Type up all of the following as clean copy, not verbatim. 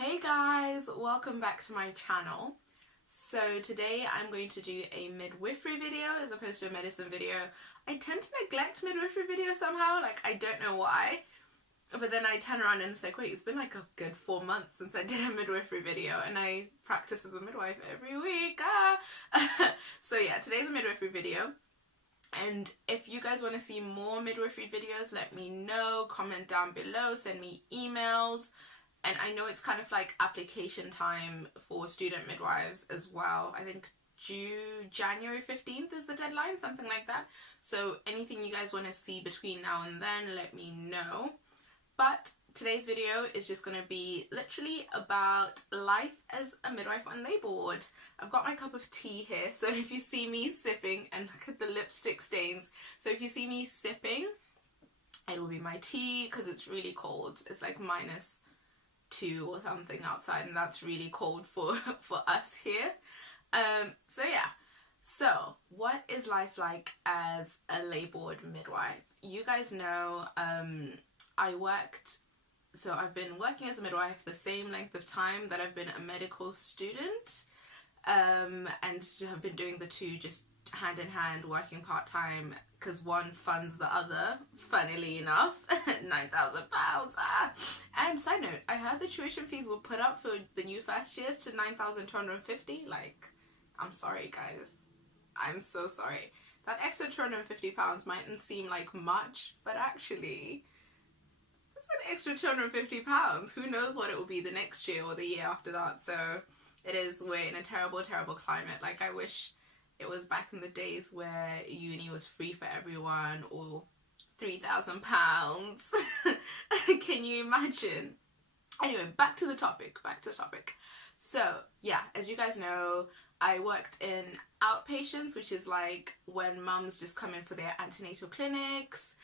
Hey guys, welcome back to my channel. So today I'm going to do a midwifery video as opposed to a medicine video. I tend to neglect midwifery videos somehow, like I don't know why. But then I turn around and it's like, wait, it's been like a good 4 months since I did a midwifery video and I practice as a midwife every week. So yeah, today's a midwifery video. And if you guys want to see more midwifery videos, let me know, comment down below, send me emails. And I know it's kind of like application time for student midwives as well. I think January 15th is the deadline, something like that. So anything you guys want to see between now and then, let me know. But today's video is just going to be literally about life as a midwife on labour ward. I've got my cup of tea here, so if you see me sipping, and look at the lipstick stains. So if you see me sipping, it will be my tea because it's really cold. It's like -2 or something outside, and that's really cold for us here. So yeah, so what is life like as a labour ward midwife? You guys know I've been working as a midwife the same length of time that I've been a medical student, and have been doing the two just hand in hand, working part-time because one funds the other, funnily enough. £9,000. And side note, I heard the tuition fees were put up for the new first years to £9,250. Like, I'm sorry guys, I'm so sorry. That extra £250 mightn't seem like much, but actually it's an extra £250. Who knows what it will be the next year or the year after that. So it is, we're in a terrible climate. Like, I wish it was back in the days where uni was free for everyone, or £3,000. Can you imagine? Anyway, back to the topic. So yeah, as you guys know, I worked in outpatients, which is like when mums just come in for their antenatal clinics,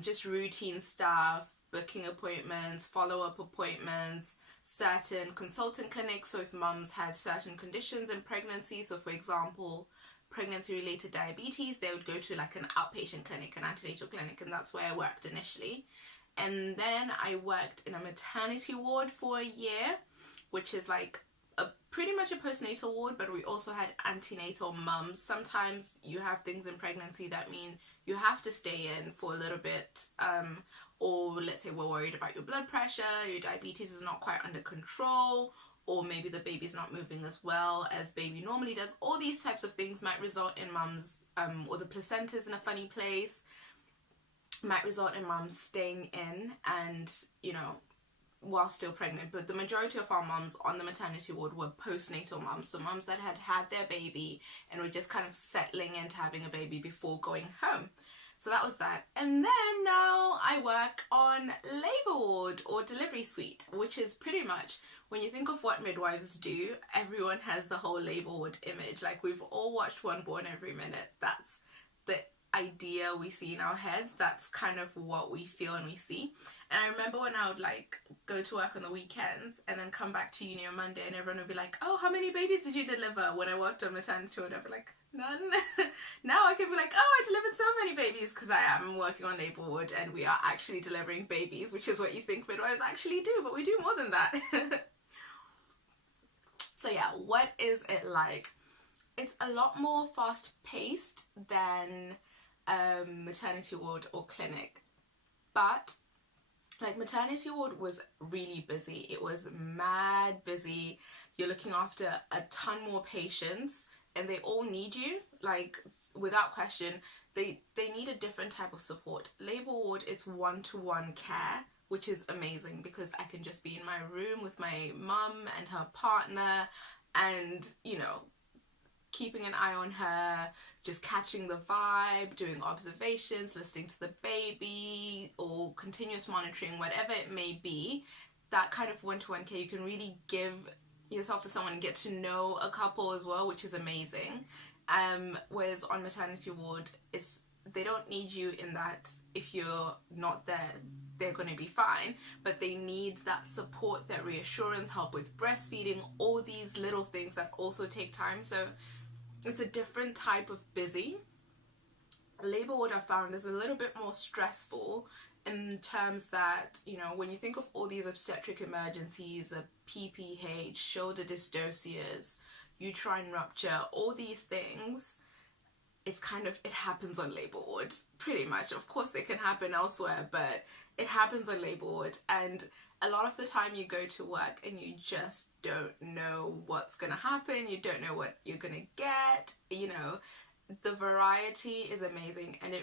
just routine stuff, booking appointments, follow-up appointments, certain consultant clinics. So if mums had certain conditions in pregnancy, so for example pregnancy related diabetes, they would go to like an outpatient clinic, an antenatal clinic, and that's where I worked initially. And then I worked in a maternity ward for a year, which is like pretty much a postnatal ward, but we also had antenatal mums. Sometimes you have things in pregnancy that mean you have to stay in for a little bit, or let's say we're worried about your blood pressure, your diabetes is not quite under control, or maybe the baby's not moving as well as baby normally does. All these types of things might result in mums, or the placenta's in a funny place, might result in mums staying in and, you know, while still pregnant. But the majority of our mums on the maternity ward were postnatal mums, so mums that had their baby and were just kind of settling into having a baby before going home. So that was that. And then now I work on labour ward or delivery suite, which is pretty much, when you think of what midwives do, everyone has the whole labour ward image. Like, we've all watched One Born Every Minute. That's the idea we see in our heads. That's kind of what we feel and we see. And I remember when I would like go to work on the weekends and then come back to uni on Monday, and everyone would be like, oh, how many babies did you deliver? When I worked on maternity ward, I'd be like, none. Now I can be like, oh, I delivered so many babies, because I am working on labour ward and we are actually delivering babies, which is what you think midwives actually do, but we do more than that. So yeah, what is it like? It's a lot more fast paced than maternity ward or clinic, but like maternity ward was really busy. It was mad busy. You're looking after a ton more patients and they all need you, like, without question. They need a different type of support. Labour ward, it's one-to-one care, which is amazing because I can just be in my room with my mum and her partner and, you know, keeping an eye on her, just catching the vibe, doing observations, listening to the baby, or continuous monitoring, whatever it may be. That kind of one-to-one care, you can really give yourself to someone and get to know a couple as well, which is amazing. Whereas on maternity ward, they don't need you in that. If you're not there, they're going to be fine, but they need that support, that reassurance, help with breastfeeding, all these little things that also take time. So it's a different type of busy. Labour ward, I found, is a little bit more stressful in terms that, you know, when you think of all these obstetric emergencies, a PPH, shoulder dysdosias, uterine rupture, all these things, it's kind of, it happens on labor ward, pretty much. Of course they can happen elsewhere, but it happens on labor ward. And a lot of the time you go to work and you just don't know what's gonna happen, you don't know what you're gonna get, you know. The variety is amazing, and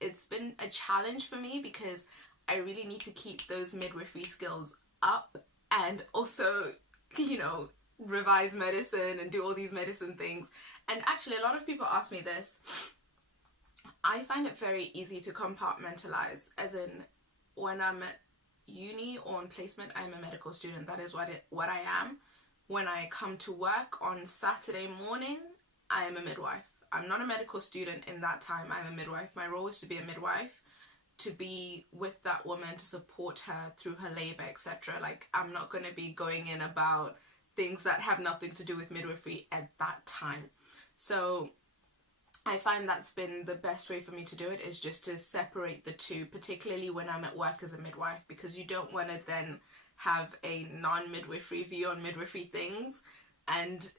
it's been a challenge for me because I really need to keep those midwifery skills up and also, you know, revise medicine and do all these medicine things. And actually a lot of people ask me this. I find it very easy to compartmentalize, as in when I'm at uni or on placement, I'm a medical student. That is what I am. When I come to work on Saturday morning, I am a midwife. I'm not a medical student in that time. I'm a midwife. My role is to be a midwife, to be with that woman, to support her through her labor, etc. Like, I'm not going to be going in about things that have nothing to do with midwifery at that time. So I find that's been the best way for me to do it, is just to separate the two, particularly when I'm at work as a midwife, because you don't want to then have a non-midwifery view on midwifery things. And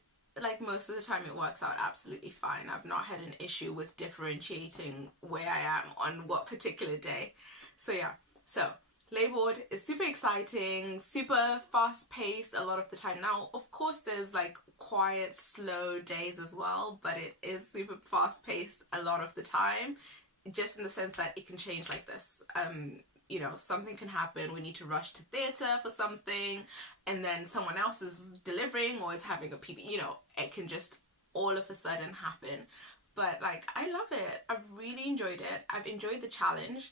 like, most of the time it works out absolutely fine. I've not had an issue with differentiating where I am on what particular day. So yeah, so labor ward is super exciting, super fast paced a lot of the time. Now, of course, there's like quiet, slow days as well, but it is super fast paced a lot of the time, just in the sense that it can change like this. You know, something can happen, we need to rush to theatre for something, and then someone else is delivering or is having a PB, you know, it can just all of a sudden happen. But like, I love it. I've really enjoyed it. I've enjoyed the challenge.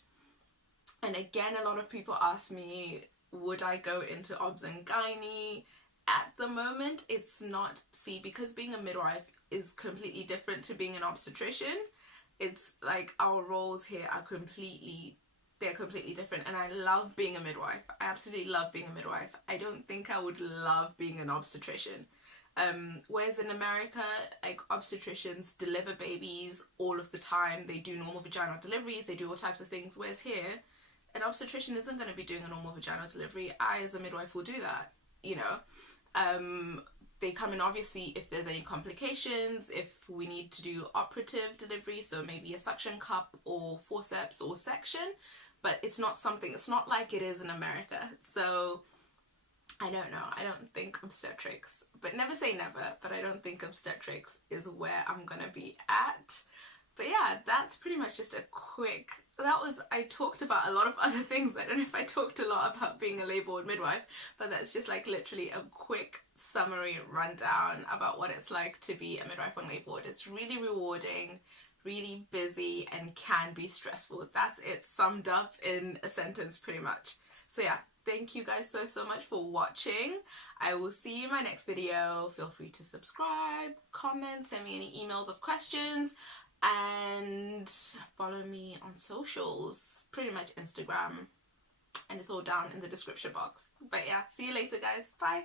And again, a lot of people ask me, would I go into obs and gynae? At the moment, it's not. See, because being a midwife is completely different to being an obstetrician. It's like, our roles here are they're completely different, and I love being a midwife. I absolutely love being a midwife. I don't think I would love being an obstetrician. Whereas in America, like, obstetricians deliver babies all of the time. They do normal vaginal deliveries, they do all types of things. Whereas here, an obstetrician isn't going to be doing a normal vaginal delivery. I, as a midwife, will do that, you know. They come in, obviously, if there's any complications, if we need to do operative delivery, so maybe a suction cup or forceps or section, but it's not like it is in America. So I don't know. I don't think obstetrics, but never say never, but I don't think obstetrics is where I'm going to be at. But yeah, that's pretty much just a quick, I talked about a lot of other things. I don't know if I talked a lot about being a labor ward midwife, but that's just like literally a quick summary rundown about what it's like to be a midwife on labor ward. It's really rewarding, really busy, and can be stressful. That's it summed up in a sentence pretty much. So yeah, thank you guys so much for watching. I will see you in my next video. Feel free to subscribe, comment, send me any emails of questions, and follow me on socials, pretty much Instagram, and it's all down in the description box. But yeah, see you later guys, bye.